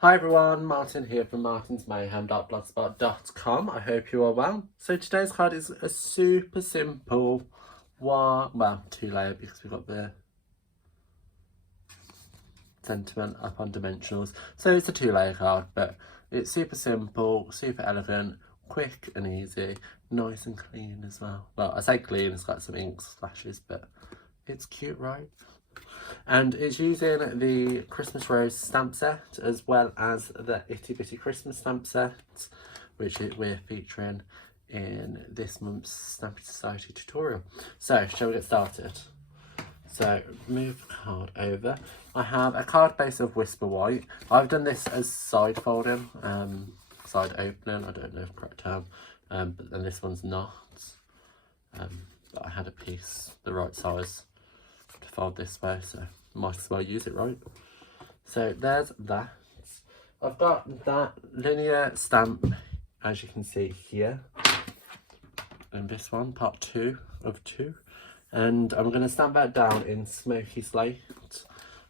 Hi everyone, Martin here from martinsmayhem.blogspot.com. I hope you are well. So today's card is a super simple one, well, 2-layer because we've got the sentiment up on dimensionals. So it's a 2-layer card, but it's super simple, super elegant, quick and easy, nice and clean as well. Well, I say clean, it's got some ink splashes, but it's cute, right? And it's using the Christmas Rose stamp set as well as the Itty Bitty Christmas stamp set, which we're featuring in this month's Stampin' Society tutorial. So, shall we get started? So, move the card over. I have a card base of Whisper White. I've done this as side folding, side opening, I don't know the correct term, but then this one's not. But I had a piece the right size to fold this way, so might as well use it, right? So there's that. I've got that linear stamp, as you can see here, and this one, part 2 of 2, and I'm going to stamp that down in Smoky Slate,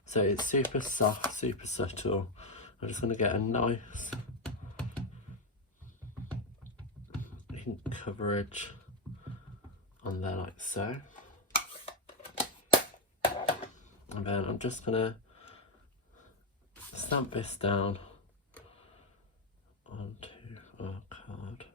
so it's super soft, super subtle. I'm just going to get a nice ink coverage on there like so. And then I'm just going to stamp this down onto our card.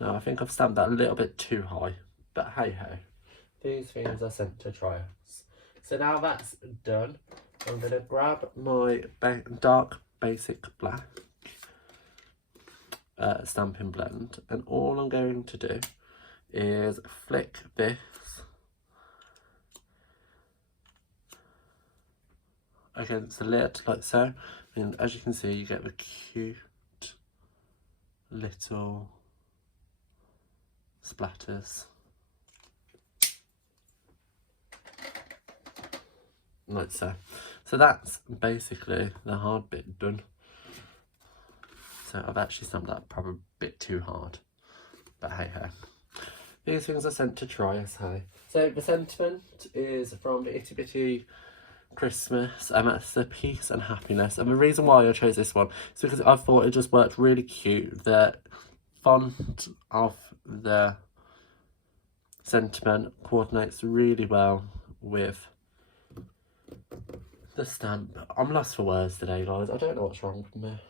Now I think I've stamped that a little bit too high, but hey ho, these things are sent to trials. So now that's done, I'm going to grab my dark basic black Stampin' blend, and all I'm going to do is flick this against the lid like so, and as you can see you get the cute little splatters like so. So that's basically the hard bit done. So I've actually stamped that probably a bit too hard, but hey ho. These things are sent to try, I say. So the sentiment is from the Itty Bitty Christmas, and that's the peace and happiness. And the reason why I chose this one is because I thought it just worked really cute. The font of the sentiment coordinates really well with the stamp. I'm lost for words today, guys. I don't know what's wrong with me.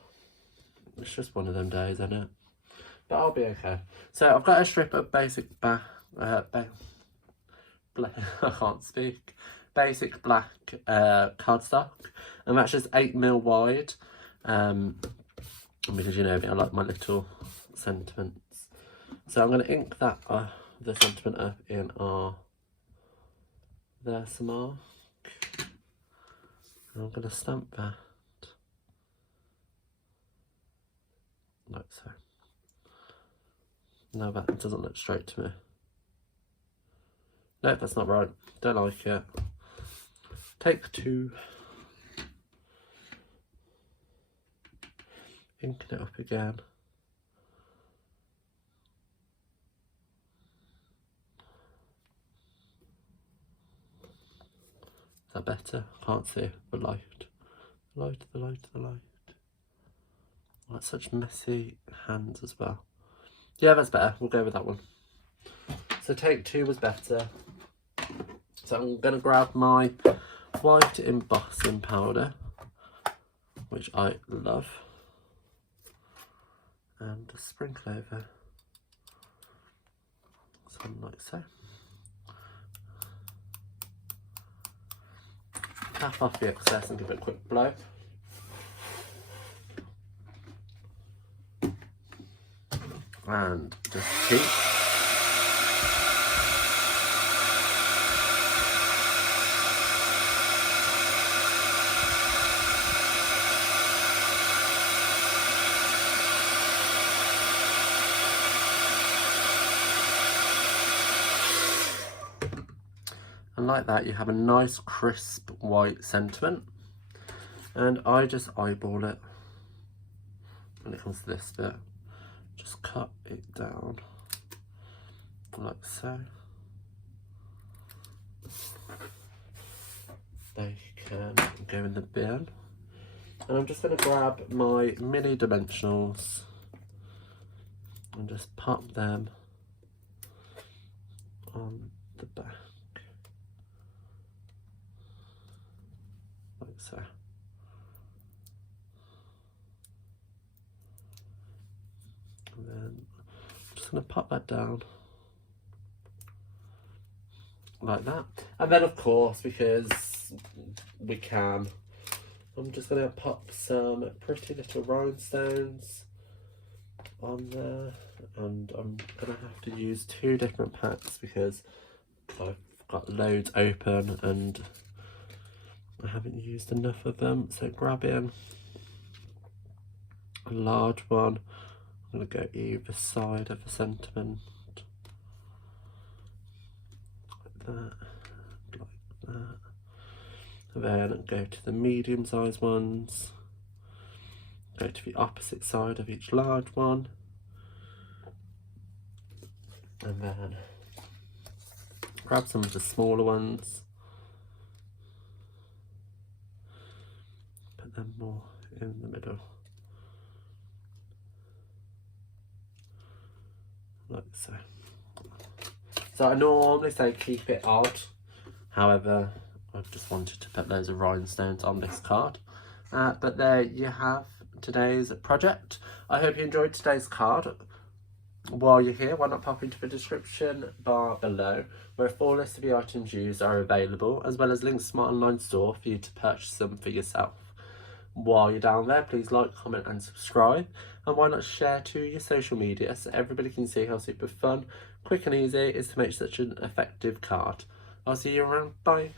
It's just one of them days, isn't it? But I'll be okay. So I've got a strip of basic I can't speak. Basic black cardstock, and that's just 8mm wide. Because you know me, I like my little sentiments. So I'm going to ink that the sentiment up in our there's some mark. And I'm going to stamp that like so. No, that doesn't look straight to me. Nope, that's not right. Don't like it. Take 2. Inking it up again. Is that better? Can't see the light. The light, the light, the light. Like such messy hands as well. Yeah, that's better. We'll go with that one. So take 2 was better. So I'm going to grab my white embossing powder, which I love, and just sprinkle over something like so. Tap off the excess and give it a quick blow. And just keep. And like that you have a nice crisp white sentiment, and I just eyeball it when it comes to this bit. Just cut it down like so. they can go in the bin. And I'm just going to grab my mini dimensionals and just pop them on the back, like so. And then I'm just going to pop that down like that. And then of course, because we can, I'm just going to pop some pretty little rhinestones on there, and I'm going to have to use 2 different packs because I've got loads open and I haven't used enough of them. So grabbing a large one, I'm going to go either side of the sentiment, like that, and then go to the medium sized ones, go to the opposite side of each large one, and then grab some of the smaller ones, put them more in the middle, like so. So I normally say keep it odd, however I just wanted to put loads of rhinestones on this card. But there you have today's project. I hope you enjoyed today's card. While you're here, why not pop into the description bar below, where a full list of the items used are available, as well as links to my online store for you to purchase them for yourself. While you're down there, please like, comment and subscribe, and why not share to your social media so everybody can see how super fun, quick and easy it is to make such an effective card. I'll see you around. Bye.